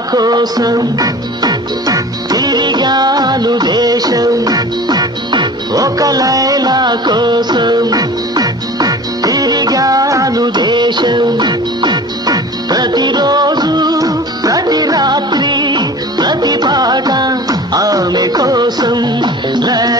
కోసం తిరిగాను దేశం. ఒక లైలా కోసం తిరిగాను దేశం. ప్రతిరోజు ప్రతి రాత్రి ప్రతి పాట ఆమె కోసం లైలా